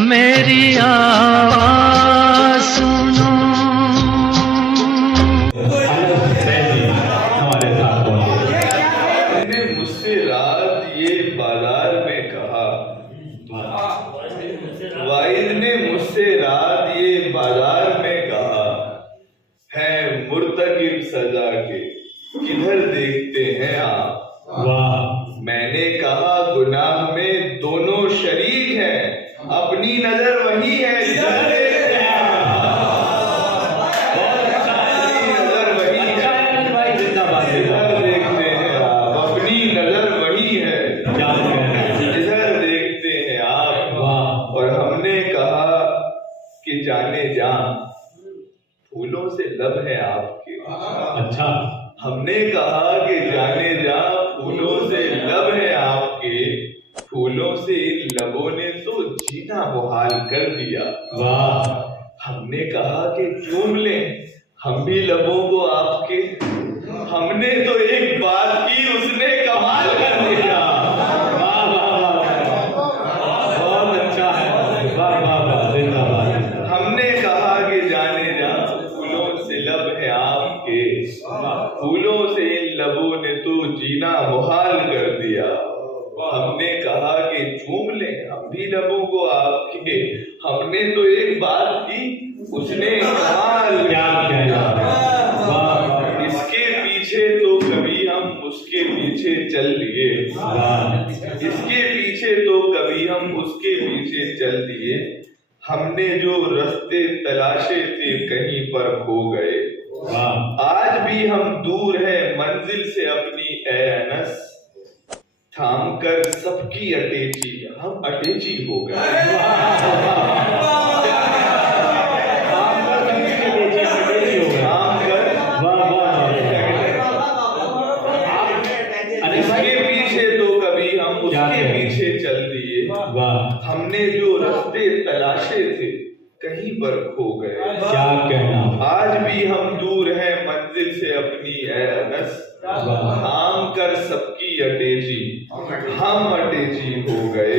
मेरी आवाज़ सुनो। हमारे साथ बोलिए। मैंने मुझसे रात ये बाजार में कहा, वाइद ने मुझसे रात ये बाजार में कहा, है मुर्तकिब सजा के किधर देखते हैं आप। वाह। मैंने कहा गुनाह में दोनों शरीक हैं, अपनी नजर वही है जिधर देखते हैं आप। अपनी नजर वही है जिधर देखते हैं आप, अपनी नजर वही है जिधर देखते हैं आप। और हमने कहा कि जाने जा फूलों से लब है आपके। अच्छा। हमने कहा कि जाने जा फूलों से लब है आपके, फूलों से इन लबों ने तो जीना मुहाल कर दिया। वाह। हमने कहा कि चूम लें हम भी लबों को आपके, हमने तो एक बात की उसने कमाल कर दिया। वाह वाह वाह, बहुत अच्छा है। वाह वाह वाह, जिंदाबाद। हमने कहा कि जाने जा फूलों से लब है आपके, फूलों से इन लबों ने तो जीना मुहाल कर दिया। हमने कहा कि चूम लें हम भी लबों को आपके, हमने तो एक बात की उसने कमाल क्या। वाह। इसके पीछे तो कभी हम उसके पीछे चल लिए, इसके पीछे तो कभी हम उसके पीछे चल दिए, हमने जो रास्ते तलाशे थे कहीं पर खो गए। आज भी हम दूर है मंजिल से अपनी ए अनस, थाम कर सबकी अटैची हम अटैची हो गए। इसके पीछे तो कभी हम उसके पीछे चल दिए, हमने जो रास्ते तलाशे थे कहीं पर खो गए। क्या कहना। आज भी हम दूर हैं मंजिल से अपनी ए अनस, थाम कर सबकी अटैची हम अटैची हो गए।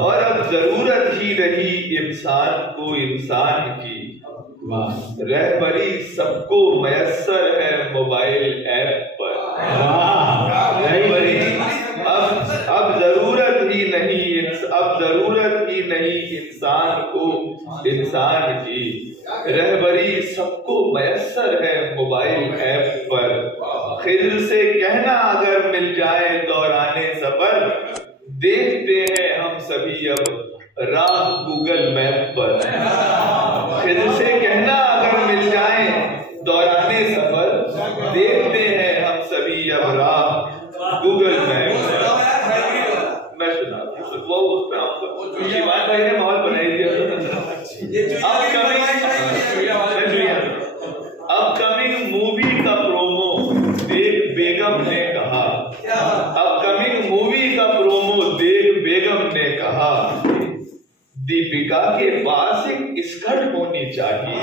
और अब जरूरत ही रही इंसान को इंसान की, रहबरी सबको मयस्सर है मोबाइल ऐप पर। रहबरी अब जरूरत ही नहीं इंसान को इंसान की, रहबरी सबको मयस्सर है मोबाइल ऐप पर। खिल से कहना अगर मिल जाए दौराने सफर, देखते हैं हम सभी अब राह गूगल मैप पर। खिल से कहना अगर मिल जाए दौराने सफर, देखते हैं हम सभी अब राह गूगल मैप पर। मैं सुना वो उस पे आपको शिवान भाई ने माहौल बनाई दिया। अपकमिंग मूवी का प्रोमो देख बेगम ने कहा, अपकमिंग मूवी का प्रोमो देख बेगम ने कहा, दीपिका के पास एक स्कर्ट होनी चाहिए।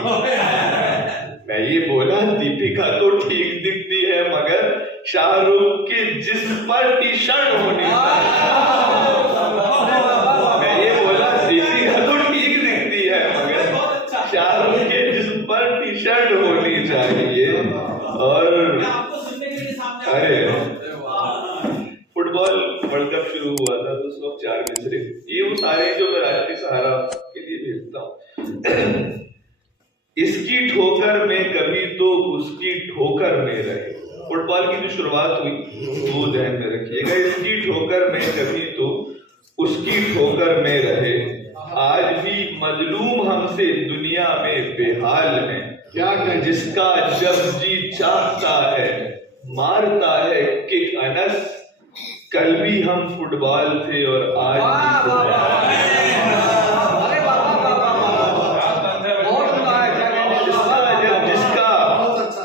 मैं ये बोला दीपिका तो ठीक दिखती है मगर शाहरुख के जिस्म पर टी शर्ट होनी चाहिए। मैं ये बोला दीपिका तो ठीक दिखती है मगर शाहरुख के जिस्म पर टी शर्ट होनी चाहिए। और अरे फुटबॉल वर्ल्ड कप शुरू हुआ था तो उस वक्त 4 मिसरे, ये वो सारे जो मैं राष्ट्रीय सहारा के लिए भेजता हूँ। इसकी ठोकर में कभी तो उसकी ठोकर में रहे। फुटबॉल की जो शुरुआत हुई वो ध्यान में रखिएगा, इसकी ठोकर में कभी तो उसकी ठोकर में रहे। आज भी मजलूम हमसे दुनिया में बेहाल है, जिसका जब जी चाहता है मारता है किक अनस। कल भी हम फुटबॉल थे और आज भी फुटबॉल। जिसका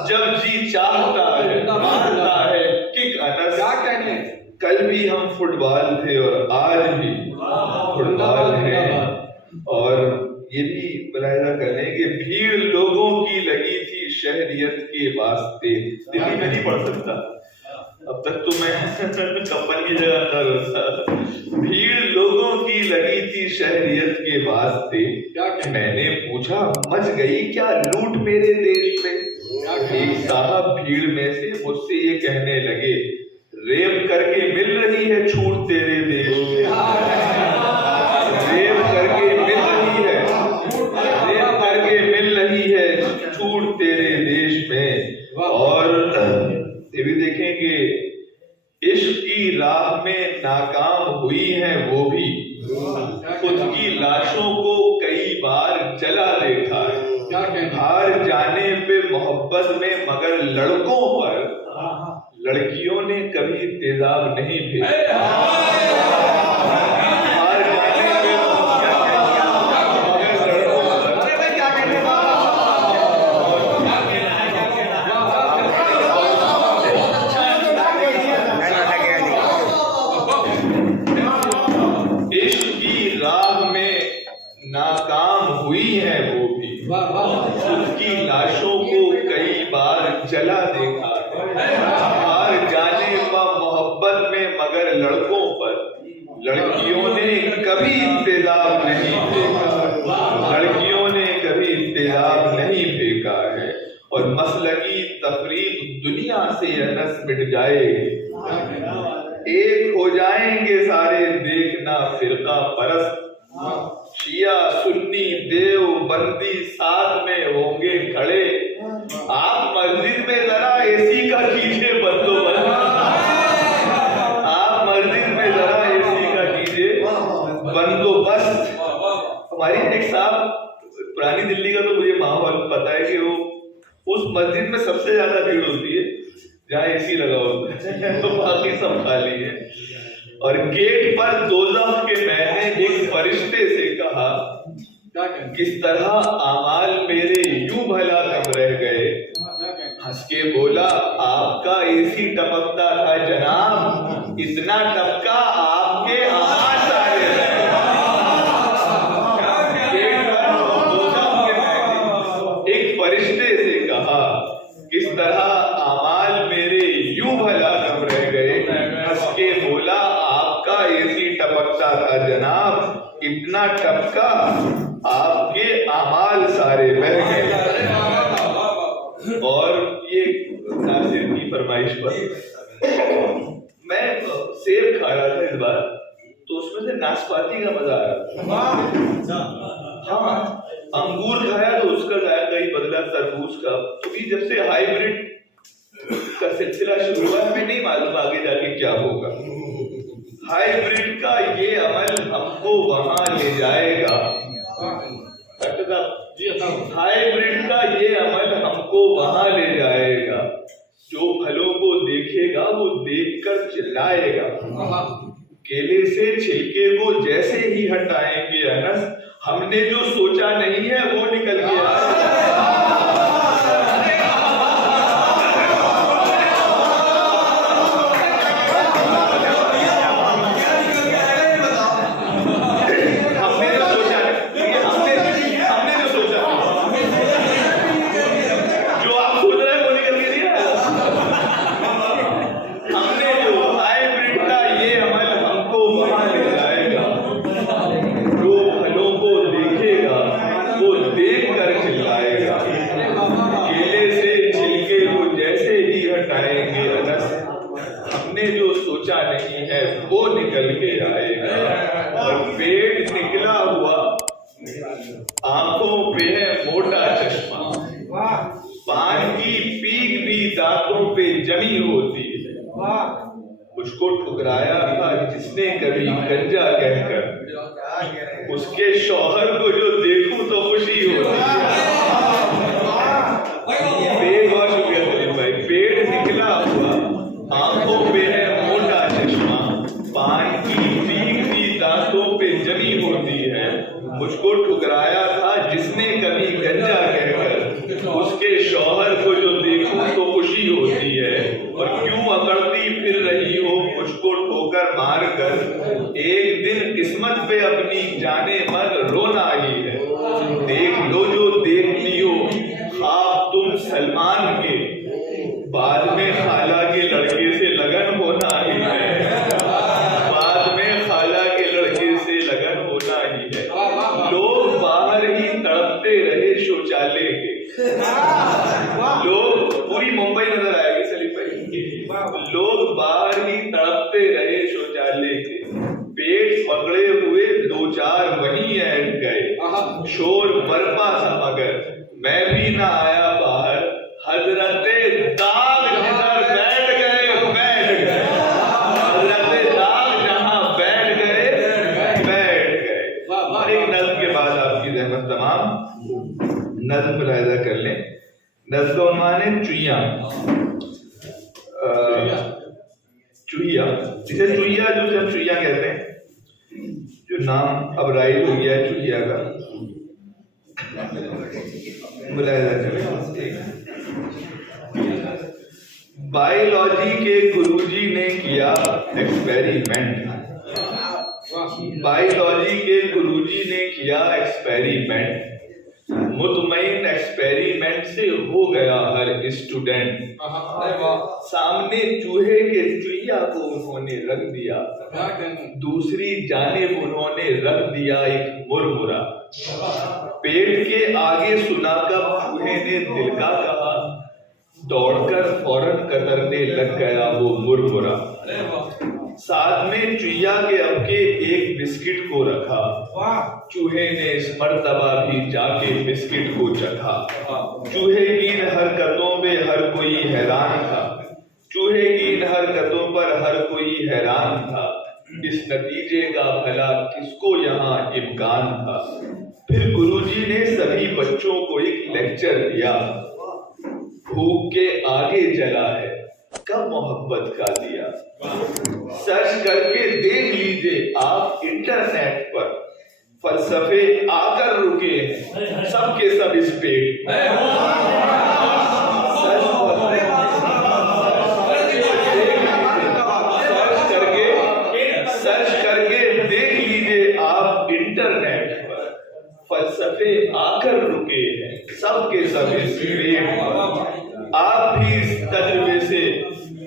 जब जी चाहता है मारता है किक अनस। कल भी हम फुटबॉल थे और आज भी फुटबॉल है। और ये भी मुलाहिजा करें कि भीड़ लोगों की लगी थी शहरियत के वास्ते। दिल्ली में नहीं पढ़ सकता, अब तक तो मैं कंपनी की जगह अंदर होता। भीड़ लोगों की लगी थी शहरियत के वास्ते। मैंने पूछा मच गई क्या लूट मेरे देश में। एक साहब भीड़ में से मुझसे ये कहने लगे, रेप करके मिल रही है छूट तेरे देश में। रेप करके मिल रही है, रेप करके मिल रही है छूट तेरे देश में। और ये भी देखेंगे, इश्क की राह में नाकाम हुई है वो भी, खुद की लाशों को कई बार जला देखा है। हार जाने पे मोहब्बत में मगर लड़कों पर लड़कियों ने कभी तेजाब नहीं भेजा। हार जाने पे मगर लड़कों पर इश्क की राह में नाकाम हुई है वो भी, खुद की लाशों को कई बार जला देखा है। हार जाने व मोहब्बत में मगर लड़कों पर लड़कियों ने कभी इंतजाम नहीं फेंका। लड़कियों ने कभी इंतजाम नहीं फेंका है। और मसलकी तफरीक दुनिया से अनस मिट जाएगी। एक हो जाएंगे सारे देखना फिरका परस्त, शिया सुन्नी देवबंदी साथ में होंगे खड़े। आप मस्जिद में जरा एसी का कीजिए बंदोबस्त, आप मस्जिद में जरा एसी का कीजिए बंदोबस्त। हमारी एक साहब, पुरानी दिल्ली का तो मुझे माहौल पता है कि वो उस मस्जिद में सबसे ज्यादा भीड़ होती है जहाँ एसी लगा होता है, तो बाकी सब खाली है। और गेट पर दोज़ख के मैंने एक फरिश्ते से कहा, किस तरह आमाल मेरे यूं भला कम रह गए। हंस के बोला, आपका एसी टपकता था जनाब, इतना टपका आपके आमाल सारे रह गए। दोज़ख के मैंने एक फरिश्ते से कहा, किस तरह आमाल मेरे यूं भला कम रह गए। हंस के बोला, आपका एसी टपकता था जनाब, इतना टपका आपके आमाल सारे बह गए। और ये नासिर की फरमाइश पर मैं सेब खा रहा था इस बार, तो उसमें से नाशपाती का मजा आ रहा था। अंगूर खाया तो उसका जायका ही बदला तरबूज का। तो जब से हाइब्रिड का सिलसिला शुरू हुआ, हमें नहीं मालूम आगे जाके क्या होगा। हाइब्रिड का ये अमल हमको वहां ले जाएगा। हाइब्रिड का ये अमल हमको वहां ले जाएगा, जो फलों को देखेगा वो देखकर चिल्लाएगा। केले से छिलके को जैसे ही हटाएंगे अनस, हमने जो सोचा नहीं है वो निकल के आएगा। आंखों पे है मोटा चश्मा, पान की पीक भी दांतों पे जमी होती है। उसको ठुकराया था जिसने कभी गंजा कहकर, उसके शौहर को जो देखूं तो खुशी होती है। बहुत शुक्रिया सलीम भाई। पेड़ निकला हुआ, आंखों पे है मोटा चश्मा, पान की पीक भी दांतों पे जमी होती है। मुझको ठुकराया था जिसने कभी गंजा कहकर, उसके शौहर को जो देखूं तो खुशी होती है। और क्यों अकड़ती फिर रही हो मुझको ठोकर मार कर, एक दिन किस्मत पे अपनी जाने मन रोना ही है। देख लो जो देख लियो ख्वाब तुम सलमान के, बाद में खाला के लड़के से लगन होना ही है। बाद में खाला के लड़के से लगन शोर बरपा सा मगर मैं भी ना आया बाहर, हजरते दाग जिधर बैठ गए हजरते दाग जहां बैठ गए। और एक नज्म के बाद आपकी रहमत तमाम नज्म मुलाहिजा कर लें। नज्म का उन्वान है चुईया। चुईया जिसे चुईया जो हम चुईया कहते हैं, जो नाम अब राइट हो गया है चुईया का, मुलाहिजा करें। बायोलॉजी के गुरुजी ने किया एक्सपेरिमेंट, बायोलॉजी के गुरुजी ने किया एक्सपेरिमेंट, मुतमईन एक्सपेरिमेंट से हो गया हर स्टूडेंट। सामने चूहे के चुईया को उन्होंने रख दिया, दूसरी जानिब उन्होंने रख दिया एक मुरमुरा। पेट के आगे सुनाकर चूहे ने दिल का कहा, दौड़कर फौरन कतरने लग गया वो मुरमुरा। साथ में चुईया के अबके एक बिस्किट को रखा, चूहे ने इस मर्तबा भी जाके बिस्किट को चखा। चूहे की इन हरकतों में हर कोई हैरान था, चूहे की इन हरकतों पर हर कोई हैरान था। इस नतीजे का भला किसको यहाँ इम्कान था। फिर गुरुजी ने सभी बच्चों को एक लेक्चर दिया, भूख के आगे जला है कब मोहब्बत का दिया। सर्च करके देख लीजिए आप इंटरनेट पर, फलसफे आकर रुके हैं सबके सब इस पेट। सर्च करके देख लीजिए आप इंटरनेट पर, फलसफे आकर रुके हैं सबके सब इस पेट। आप भी इस तजुर्बे से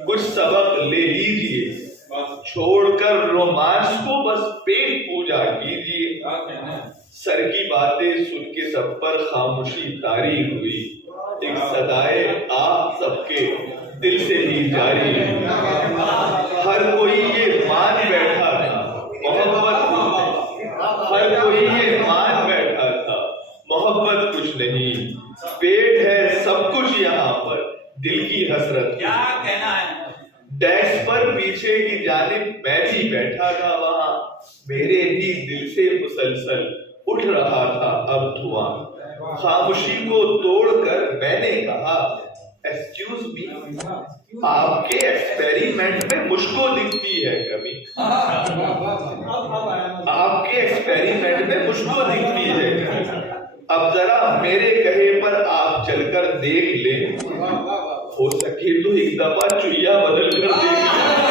कुछ सबक ले लीजिए, छोड़कर रोमांस को बस पेट पूजा कीजिए। सर की बातें सुन के सब पर खामोशी तारी हुई, एक सदाए आप सबके दिल से ही जारी हुई। हर कोई ये मान बैठा था मोहब्बत कुछ नहीं, हर कोई ये मान बैठा था मोहब्बत कुछ नहीं। पेट है सब कुछ यहाँ पर, दिल की हसरत क्या कहना है। डेस्क पर पीछे की जानिब मैं भी बैठा था वहां, मेरे भी दिल से मुसलसल उठ रहा था अब धुआं। खामोशी को तोड़कर मैंने कहा, एक्सक्यूज मी, आपके एक्सपेरिमेंट में मुझको दिखती है कमी, आपके एक्सपेरिमेंट में मुझको दिखती है कमी। अब जरा मेरे कहे पर आप चलकर देख लें, हो सके तो एक दफा चुईया बदल कर देख लें।